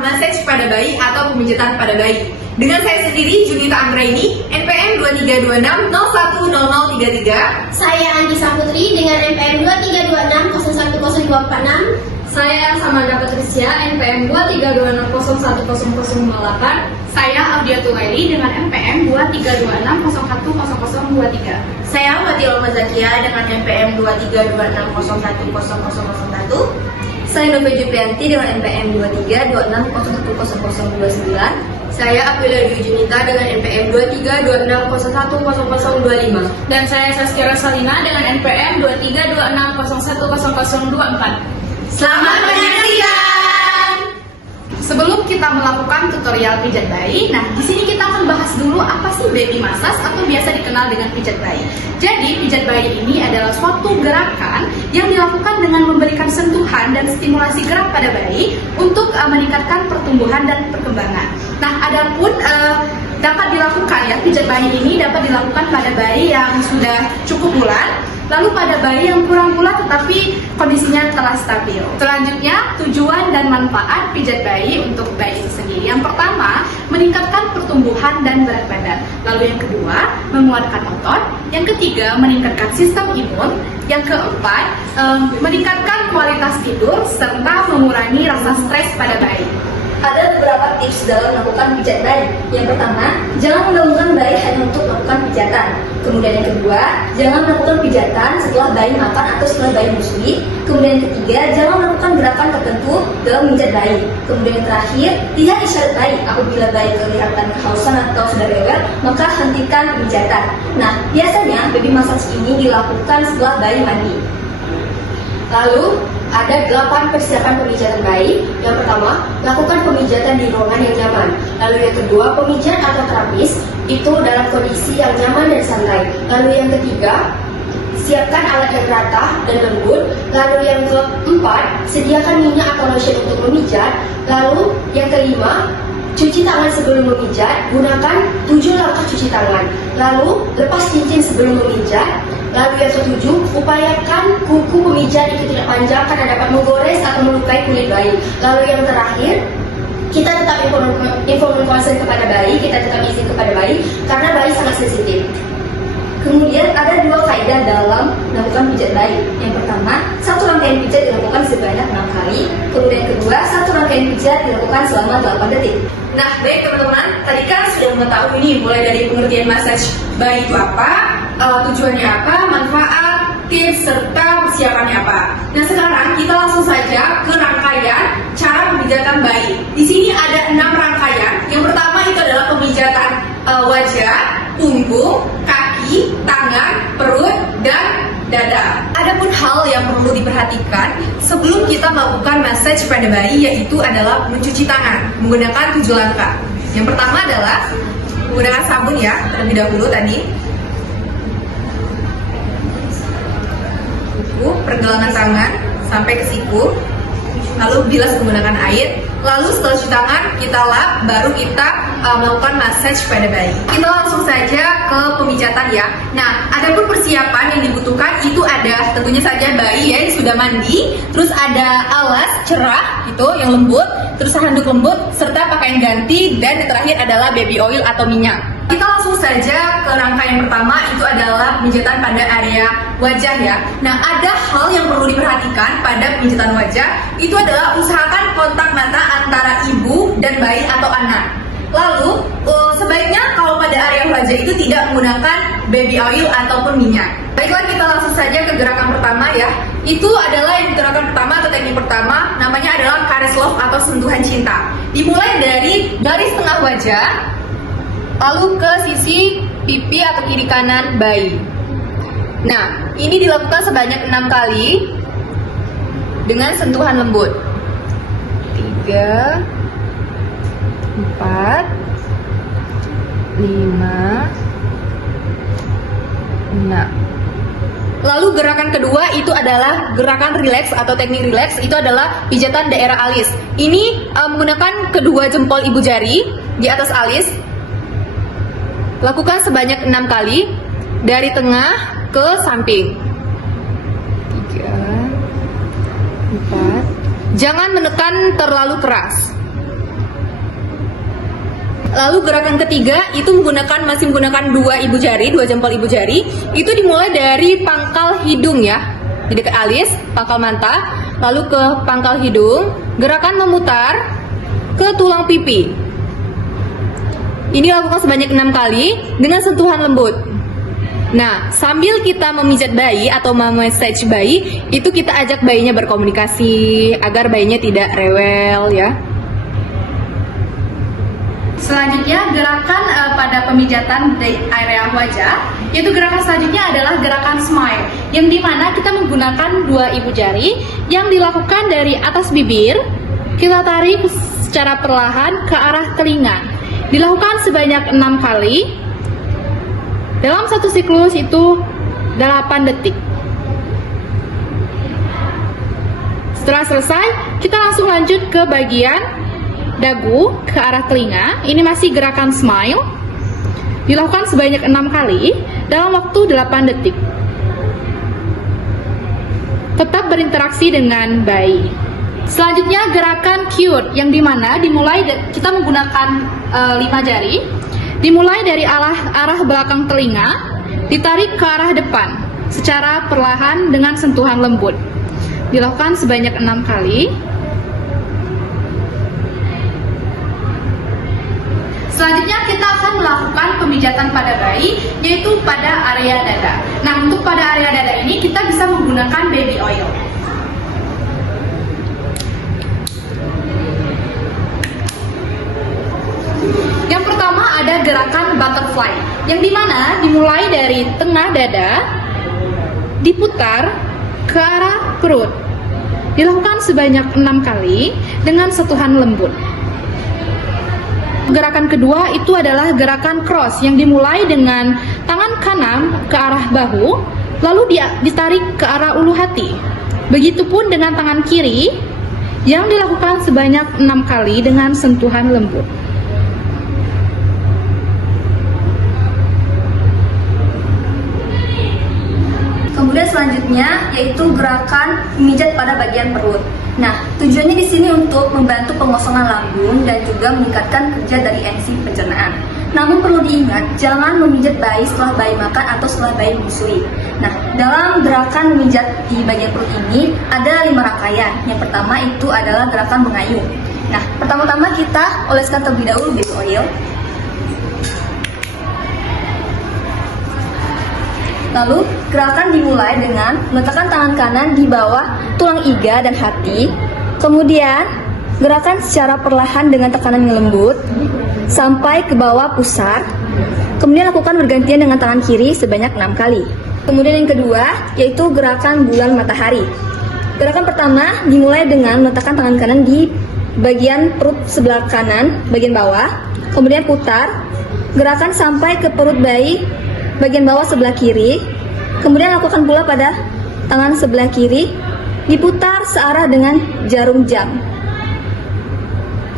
melakukan massage pada bayi atau pemijatan pada bayi. Dengan saya sendiri, Junita Anggraini, NPM 2326010033. Saya Anggisa Putri dengan NPM 2326011046. Saya Samanda Patricia, NPM 2326010008. Saya Audia Tuwaili dengan NPM 2326010023. Saya Fatia Zakia dengan NPM 2326011001. Saya Nova Juprianti dengan NPM 2326011029. Saya Aprilia Dwi Junita dengan NPM 2326010025. Dan saya Saskia Rosalina dengan NPM 2326010024. Selamat menyaksikan! Sebelum kita melakukan tutorial pijat bayi, nah di sini kita akan bahas dulu apa sih baby massage atau biasa dikenal dengan pijat bayi. Jadi pijat bayi ini adalah suatu gerakan yang dilakukan dengan memberikan sentuhan dan stimulasi gerak pada bayi untuk meningkatkan pertumbuhan dan perkembangan. Nah, adapun dapat dilakukan ya, pijat bayi ini dapat dilakukan pada bayi yang sudah cukup bulan, lalu pada bayi yang kurang bulan tetapi kondisinya telah stabil. Selanjutnya, tujuan dan manfaat pijat bayi untuk bayi itu sendiri. Yang pertama, meningkatkan pertumbuhan dan berat badan. Lalu yang kedua, menguatkan otot. Yang ketiga, meningkatkan sistem imun. Yang keempat, meningkatkan kualitas tidur serta mengurangi rasa stres pada bayi. Ada beberapa tips dalam melakukan pijat bayi. Yang pertama, jangan menggabungkan bayi hanya untuk melakukan pijatan. Kemudian yang kedua, jangan melakukan pijatan setelah bayi makan atau setelah bayi menyusui. Kemudian yang ketiga, jangan melakukan gerakan tertentu dalam memijat bayi. Kemudian yang terakhir, tidak disertai apabila bayi kelihatan kehausan atau sudah rewel, maka hentikan pemijatan. Nah, biasanya baby massage ini dilakukan setelah bayi mandi. Lalu, ada 8 persiapan pemijatan bayi. Yang pertama, lakukan pemijatan di ruangan yang nyaman. Lalu yang kedua, pemijat atau terapis itu dalam kondisi yang nyaman dan santai. Lalu yang ketiga, siapkan alat yang rata dan lembut. Lalu yang keempat, sediakan minyak atau lotion untuk memijat. Lalu yang kelima, cuci tangan sebelum memijat. Gunakan 7 langkah cuci tangan. Lalu lepas cincin sebelum memijat. Lalu yang ketujuh, upayakan kuku pemijat itu tidak panjang karena dapat menggores atau melukai kulit bayi. Lalu yang terakhir, kita tetap informasi kepada bayi, kita tetap izin kepada bayi karena bayi sangat sensitif. Kemudian ada 2 kaidah dalam melakukan pijat bayi. Yang pertama, 1 rangkaian pijat dilakukan sebanyak 6 kali. Kemudian yang kedua, 1 rangkaian pijat dilakukan selama 8 detik. Nah, baik teman-teman, tadi kan sudah mengetahui nih mulai dari pengertian massage bayi itu apa, tujuannya apa, manfaat, tips, serta persiapannya apa. Nah, sekarang kita langsung saja ke rangkaian cara pemijatan bayi. Di sini ada 6 rangkaian. Yang pertama itu adalah pemijatan wajah, punggung, kaki, tangan, perut, dan dada. Adapun hal yang perlu diperhatikan sebelum kita melakukan massage pada bayi yaitu adalah mencuci tangan menggunakan 7 langkah. Yang pertama adalah menggunakan sabun ya, terlebih dahulu tadi. Pergelangan tangan sampai ke siku, lalu bilas menggunakan air. Lalu setelah cuci tangan kita lap, baru kita melakukan massage pada bayi. Kita langsung saja ke pemijatan ya. Nah, adapun persiapan yang dibutuhkan itu ada tentunya saja bayi ya yang sudah mandi, terus ada alas cerah gitu yang lembut, terus handuk lembut serta pakaian ganti, dan yang terakhir adalah baby oil atau minyak. Kita langsung saja ke rangkaian pertama, itu adalah pemijatan pada area wajah ya. Nah, ada hal yang perlu diperhatikan pada pemijatan wajah, itu adalah usahakan kontak mata antara ibu dan bayi atau anak. Lalu, sebaiknya kalau pada area wajah itu tidak menggunakan baby oil ataupun minyak. Baiklah, kita langsung saja ke gerakan pertama ya. Itu adalah yang gerakan pertama atau teknik pertama, namanya adalah caress love atau sentuhan cinta. Dimulai dari garis tengah wajah, lalu ke sisi pipi atau kiri kanan bayi. Nah, ini dilakukan sebanyak 6 kali dengan sentuhan lembut. 3, 4, 5, 6. Lalu gerakan kedua itu adalah gerakan relax atau teknik relax, itu adalah pijatan daerah alis. Ini menggunakan kedua jempol ibu jari di atas alis. Lakukan sebanyak 6 kali dari tengah ke samping. 3, 4. Jangan menekan terlalu keras. Lalu gerakan ketiga itu masih menggunakan dua jempol ibu jari. Itu dimulai dari pangkal hidung ya, di dekat alis, pangkal mata, lalu ke pangkal hidung. Gerakan memutar ke tulang pipi. Ini lakukan sebanyak 6 kali dengan sentuhan lembut. Nah, sambil kita memijat bayi atau memassage bayi, itu kita ajak bayinya berkomunikasi agar bayinya tidak rewel ya. Selanjutnya gerakan pada pemijatan di area wajah, yaitu gerakan selanjutnya adalah gerakan smile, yang dimana kita menggunakan dua ibu jari yang dilakukan dari atas bibir, kita tarik secara perlahan ke arah telinga. Dilakukan sebanyak 6 kali. Dalam satu siklus itu 8 detik. Setelah selesai, kita langsung lanjut ke bagian dagu ke arah telinga. Ini masih gerakan smile. Dilakukan sebanyak 6 kali dalam waktu 8 detik. Tetap berinteraksi dengan bayi. Selanjutnya gerakan cute, yang dimana kita menggunakan 5 jari. Dimulai dari arah belakang telinga, ditarik ke arah depan secara perlahan dengan sentuhan lembut. Dilakukan sebanyak 6 kali. Selanjutnya kita akan melakukan pemijatan pada bayi, yaitu pada area dada. Nah, untuk pada area dada ini kita bisa menggunakan baby oil. Yang pertama ada gerakan butterfly, yang dimana dimulai dari tengah dada, diputar ke arah perut. Dilakukan sebanyak 6 kali dengan sentuhan lembut. Gerakan kedua itu adalah gerakan cross, yang dimulai dengan tangan kanan ke arah bahu, lalu ditarik ke arah ulu hati. Begitupun dengan tangan kiri, yang dilakukan sebanyak 6 kali dengan sentuhan lembut. Kemudian selanjutnya yaitu gerakan memijat pada bagian perut. Nah, tujuannya di sini untuk membantu pengosongan lambung dan juga meningkatkan kerja dari enzim pencernaan. Namun perlu diingat, jangan memijat bayi setelah bayi makan atau setelah bayi menyusui. Nah, dalam gerakan memijat di bagian perut ini ada 5 rangkaian. Yang pertama itu adalah gerakan mengayun. Nah, pertama-tama kita oleskan terlebih dahulu baby oil. Lalu, gerakan dimulai dengan meletakkan tangan kanan di bawah tulang iga dan hati. Kemudian, gerakan secara perlahan dengan tekanan yang lembut sampai ke bawah pusar. Kemudian lakukan bergantian dengan tangan kiri sebanyak 6 kali. Kemudian yang kedua, yaitu gerakan bulan matahari. Gerakan pertama dimulai dengan meletakkan tangan kanan di bagian perut sebelah kanan, bagian bawah. Kemudian putar, gerakan sampai ke perut bayi bagian bawah sebelah kiri. Kemudian lakukan pula pada tangan sebelah kiri, diputar searah dengan jarum jam.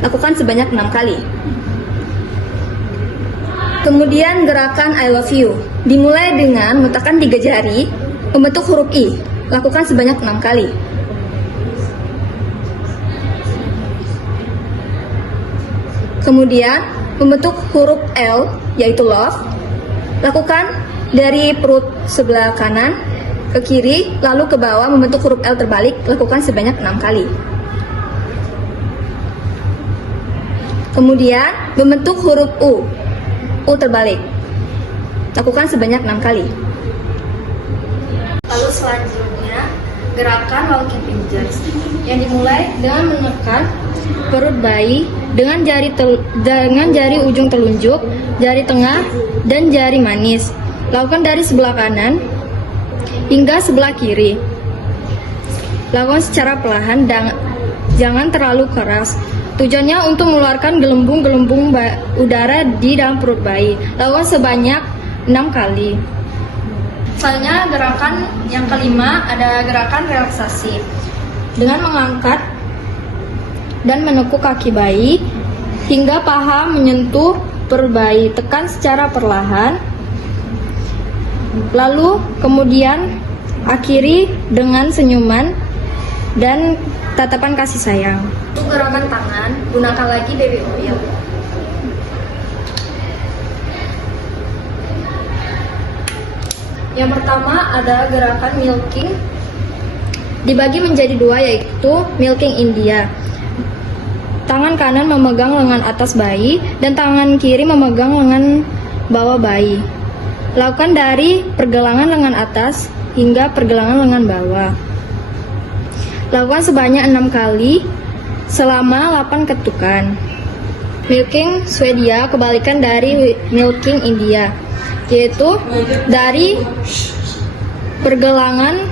Lakukan sebanyak 6 kali. Kemudian gerakan I love you, dimulai dengan meletakkan 3 jari membentuk huruf I. Lakukan sebanyak 6 kali. Kemudian membentuk huruf L, yaitu love. Lakukan dari perut sebelah kanan ke kiri, lalu ke bawah membentuk huruf L terbalik. Lakukan sebanyak 6 kali. Kemudian membentuk huruf U terbalik. Lakukan sebanyak 6 kali. Lalu selanjutnya gerakan walking fingers, yang dimulai dengan menekan perut bayi dengan jari ujung telunjuk, jari tengah, dan jari manis. Lakukan dari sebelah kanan hingga sebelah kiri. Lakukan secara perlahan dan jangan terlalu keras. Tujuannya untuk mengeluarkan gelembung-gelembung udara di dalam perut bayi. Lakukan sebanyak 6 kali. Selanjutnya gerakan yang kelima ada gerakan relaksasi. Dengan mengangkat dan menekuk kaki bayi hingga paha menyentuh perut bayi. Tekan secara perlahan. Lalu kemudian akhiri dengan senyuman dan tatapan kasih sayang. Untuk gerakan tangan, gunakan lagi baby oil. Yang pertama adalah gerakan milking. Dibagi menjadi dua, yaitu milking India. Tangan kanan memegang lengan atas bayi dan tangan kiri memegang lengan bawah bayi. Lakukan dari pergelangan lengan atas hingga pergelangan lengan bawah. Lakukan sebanyak 6 kali selama 8 ketukan. Milking Swedia kebalikan dari milking India, yaitu dari pergelangan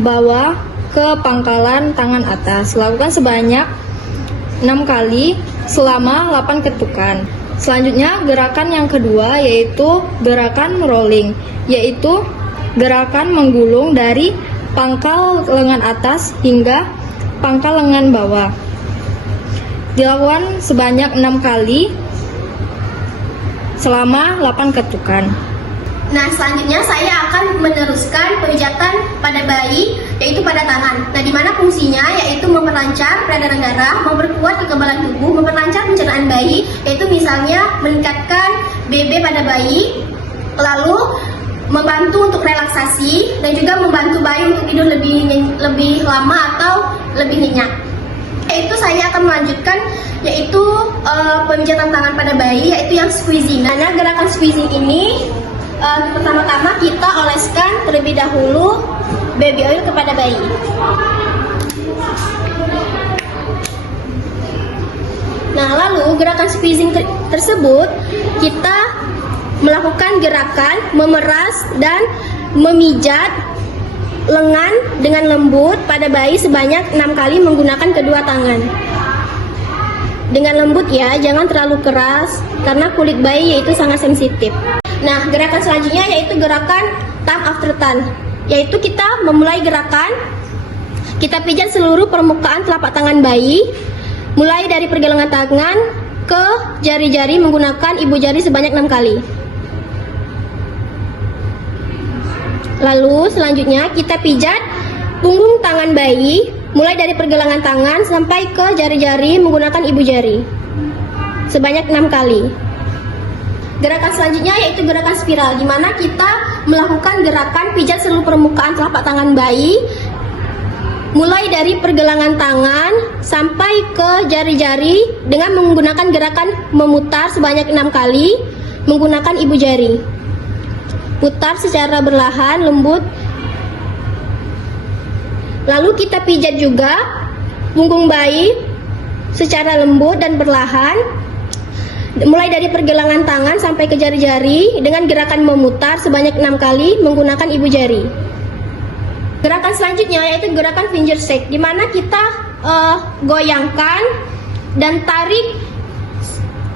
bawah ke pangkalan tangan atas. Lakukan sebanyak 6 kali selama 8 ketukan. Selanjutnya gerakan yang kedua yaitu gerakan rolling, yaitu gerakan menggulung dari pangkal lengan atas hingga pangkal lengan bawah. Dilakukan sebanyak 6 kali selama 8 ketukan. Nah, selanjutnya saya akan meneruskan pemijatan pada bayi, yaitu pada tangan. Nah, di mana fungsinya yaitu memperlancar peredaran darah, memperkuat kekebalan tubuh, memperlancar pencernaan bayi, yaitu misalnya meningkatkan BB pada bayi, lalu membantu untuk relaksasi dan juga membantu bayi untuk tidur lebih lama atau lebih nyenyak. Yaitu saya akan melanjutkan yaitu pemijatan tangan pada bayi, yaitu yang squeezing. Nah, gerakan squeezing ini pertama-tama kita oleskan terlebih dahulu baby oil kepada bayi. Nah, lalu gerakan squeezing tersebut kita melakukan gerakan memeras dan memijat lengan dengan lembut pada bayi sebanyak 6 kali menggunakan kedua tangan. Dengan lembut ya, jangan terlalu keras karena kulit bayi yaitu sangat sensitif. Nah, gerakan selanjutnya yaitu gerakan thumb after thumb, yaitu kita memulai gerakan, kita pijat seluruh permukaan telapak tangan bayi, mulai dari pergelangan tangan ke jari-jari menggunakan ibu jari sebanyak 6 kali. Lalu selanjutnya kita pijat punggung tangan bayi, mulai dari pergelangan tangan sampai ke jari-jari menggunakan ibu jari sebanyak 6 kali. Gerakan selanjutnya yaitu gerakan spiral, di mana kita melakukan gerakan pijat seluruh permukaan telapak tangan bayi, mulai dari pergelangan tangan sampai ke jari-jari dengan menggunakan gerakan memutar sebanyak 6 kali menggunakan ibu jari. Putar secara berlahan, lembut. Lalu kita pijat juga punggung bayi secara lembut dan perlahan, mulai dari pergelangan tangan sampai ke jari-jari dengan gerakan memutar sebanyak 6 kali menggunakan ibu jari. Gerakan selanjutnya yaitu gerakan finger shake, di mana kita goyangkan dan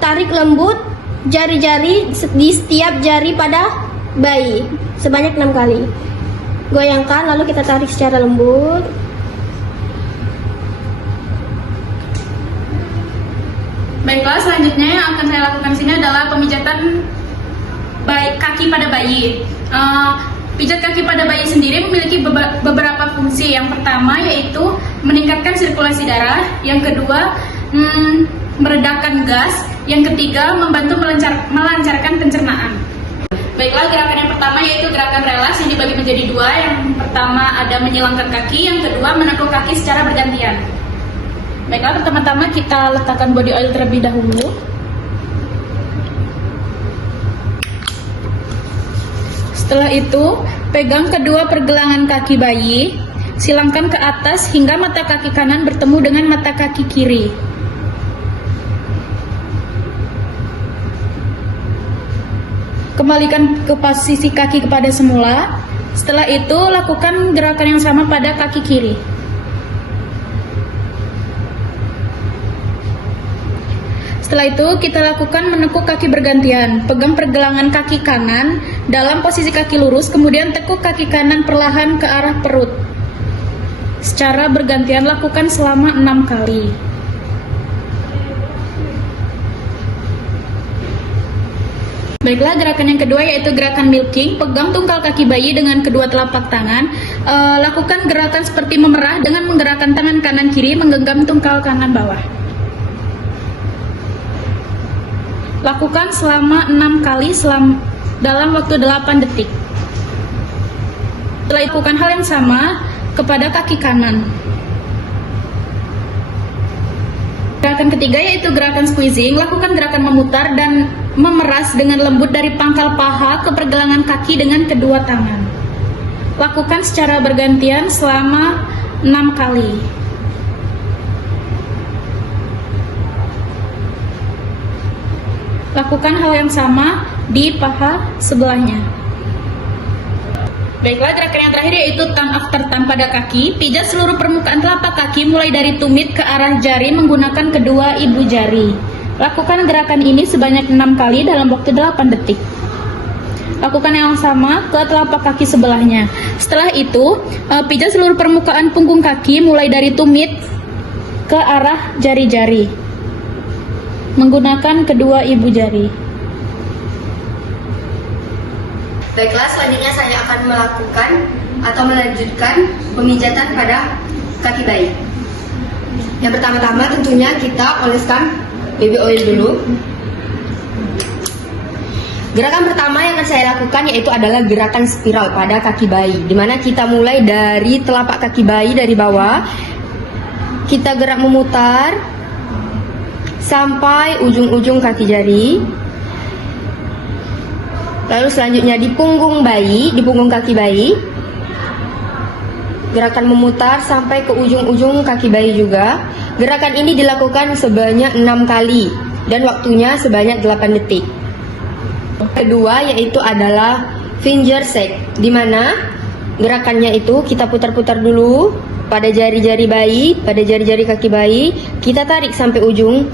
tarik lembut jari-jari di setiap jari pada bayi sebanyak 6 kali. Goyangkan lalu kita tarik secara lembut. Baiklah, selanjutnya yang akan saya lakukan di sini adalah pemijatan kaki pada bayi. Pijat kaki pada bayi sendiri memiliki beberapa fungsi. Yang pertama yaitu meningkatkan sirkulasi darah, yang kedua meredakan gas, yang ketiga membantu melancarkan pencernaan. Baiklah, gerakan yang pertama yaitu gerakan relaks yang dibagi menjadi dua. Yang pertama ada menyilangkan kaki, yang kedua menekuk kaki secara bergantian. Baiklah, pertama-tama kita letakkan body oil terlebih dahulu. Setelah itu, pegang kedua pergelangan kaki bayi, silangkan ke atas hingga mata kaki kanan bertemu dengan mata kaki kiri. Kembalikan ke posisi kaki kepada semula. Setelah itu, lakukan gerakan yang sama pada kaki kiri. Setelah itu, kita lakukan menekuk kaki bergantian. Pegang pergelangan kaki kanan dalam posisi kaki lurus, kemudian tekuk kaki kanan perlahan ke arah perut. Secara bergantian lakukan selama 6 kali. Baiklah, gerakan yang kedua yaitu gerakan milking. Pegang tungkal kaki bayi dengan kedua telapak tangan. Lakukan gerakan seperti memerah dengan menggerakkan tangan kanan kiri menggenggam tungkal kanan bawah. Lakukan selama 6 kali dalam waktu 8 detik. Setelah itu lakukan hal yang sama kepada kaki kanan. Gerakan ketiga yaitu gerakan squeezing. Lakukan gerakan memutar dan memeras dengan lembut dari pangkal paha ke pergelangan kaki dengan kedua tangan. Lakukan secara bergantian selama 6 kali. Lakukan hal yang sama di paha sebelahnya. Baiklah, gerakan yang terakhir yaitu thumb after thumb pada kaki. Pijat seluruh permukaan telapak kaki mulai dari tumit ke arah jari menggunakan kedua ibu jari. Lakukan gerakan ini sebanyak 6 kali dalam waktu 8 detik. Lakukan yang sama ke telapak kaki sebelahnya. Setelah itu, pijat seluruh permukaan punggung kaki mulai dari tumit ke arah jari-jari menggunakan kedua ibu jari. Baiklah, selanjutnya saya akan melakukan atau melanjutkan pemijatan pada kaki bayi. Yang pertama-tama tentunya kita oleskan baby oil dulu. Gerakan pertama yang akan saya lakukan yaitu adalah gerakan spiral pada kaki bayi, dimana kita mulai dari telapak kaki bayi dari bawah, kita gerak memutar sampai ujung-ujung kaki jari. Lalu selanjutnya di punggung bayi, di punggung kaki bayi, gerakan memutar sampai ke ujung-ujung kaki bayi juga. Gerakan ini dilakukan sebanyak 6 kali dan waktunya sebanyak 8 detik. Kedua yaitu adalah finger shake, di mana gerakannya itu kita putar-putar dulu pada jari-jari bayi, pada jari-jari kaki bayi, kita tarik sampai ujung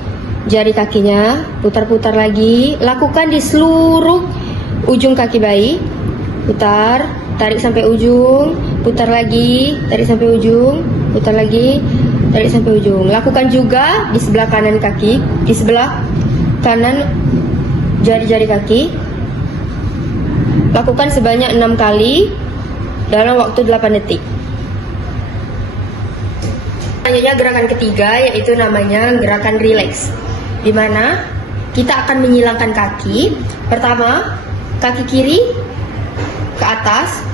jari kakinya, putar-putar lagi, lakukan di seluruh ujung kaki bayi, putar, tarik sampai ujung, putar lagi, tarik sampai ujung, putar lagi, tarik sampai ujung. Lakukan juga di sebelah kanan kaki, di sebelah kanan jari-jari kaki. Lakukan sebanyak 6 kali dalam waktu 8 detik. Selanjutnya gerakan ketiga yaitu namanya gerakan relax, di mana kita akan menyilangkan kaki. Pertama, kaki kiri ke atas,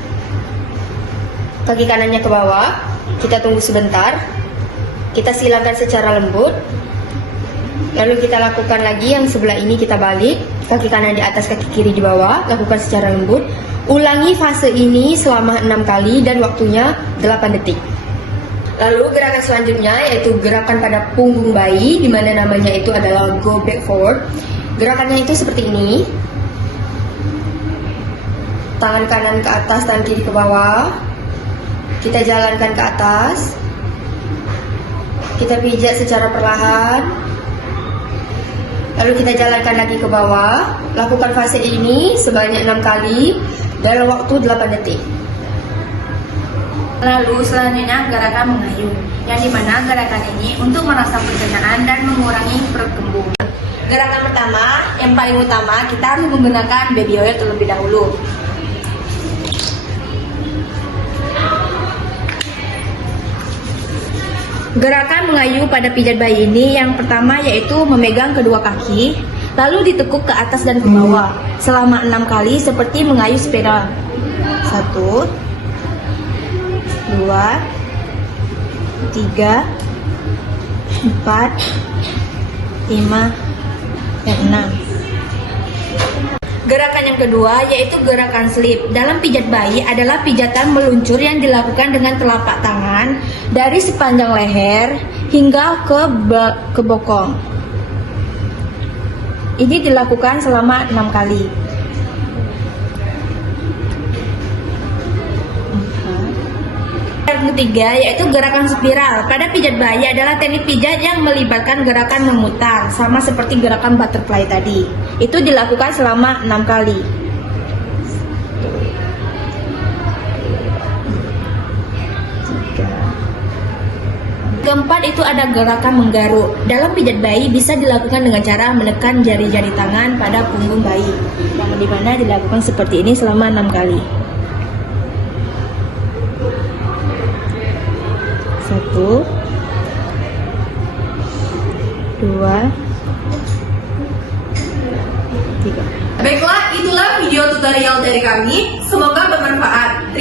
kaki kanannya ke bawah. Kita tunggu sebentar, kita silangkan secara lembut. Lalu kita lakukan lagi yang sebelah ini, kita balik, kaki kanan di atas, kaki kiri di bawah, lakukan secara lembut. Ulangi fase ini selama 6 kali dan waktunya 8 detik. Lalu gerakan selanjutnya yaitu gerakan pada punggung bayi, di mana namanya itu adalah go back forward. Gerakannya itu seperti ini. Tangan kanan ke atas, tangan kiri ke bawah. Kita jalankan ke atas. Kita pijat secara perlahan. Lalu kita jalankan lagi ke bawah. Lakukan fase ini sebanyak 6 kali dalam waktu 8 detik. Lalu selanjutnya gerakan mengayuh, yang dimana gerakan ini untuk merangsang pencernaan dan mengurangi perut kembung. Gerakan pertama, yang paling utama, kita harus menggunakan baby oil terlebih dahulu. Gerakan mengayuh pada pijat bayi ini yang pertama yaitu memegang kedua kaki, lalu ditekuk ke atas dan ke bawah selama 6 kali seperti mengayuh spiral. 1, 2, 3, 4, 5, dan 6. Gerakan yang kedua yaitu gerakan slip. Dalam pijat bayi adalah pijatan meluncur yang dilakukan dengan telapak tangan dari sepanjang leher hingga ke bokong. Ini dilakukan selama 6 kali. Gerakan ketiga yaitu gerakan spiral. Pada pijat bayi adalah teknik pijat yang melibatkan gerakan memutar, sama seperti gerakan butterfly tadi. Itu dilakukan selama 6 kali. Keempat itu ada gerakan menggaruk. Dalam pijat bayi bisa dilakukan dengan cara menekan jari-jari tangan pada punggung bayi, yang dimana dilakukan seperti ini selama 6 kali. 1, 2, 3. Baiklah, itulah video tutorial dari kami. Semoga bermanfaat.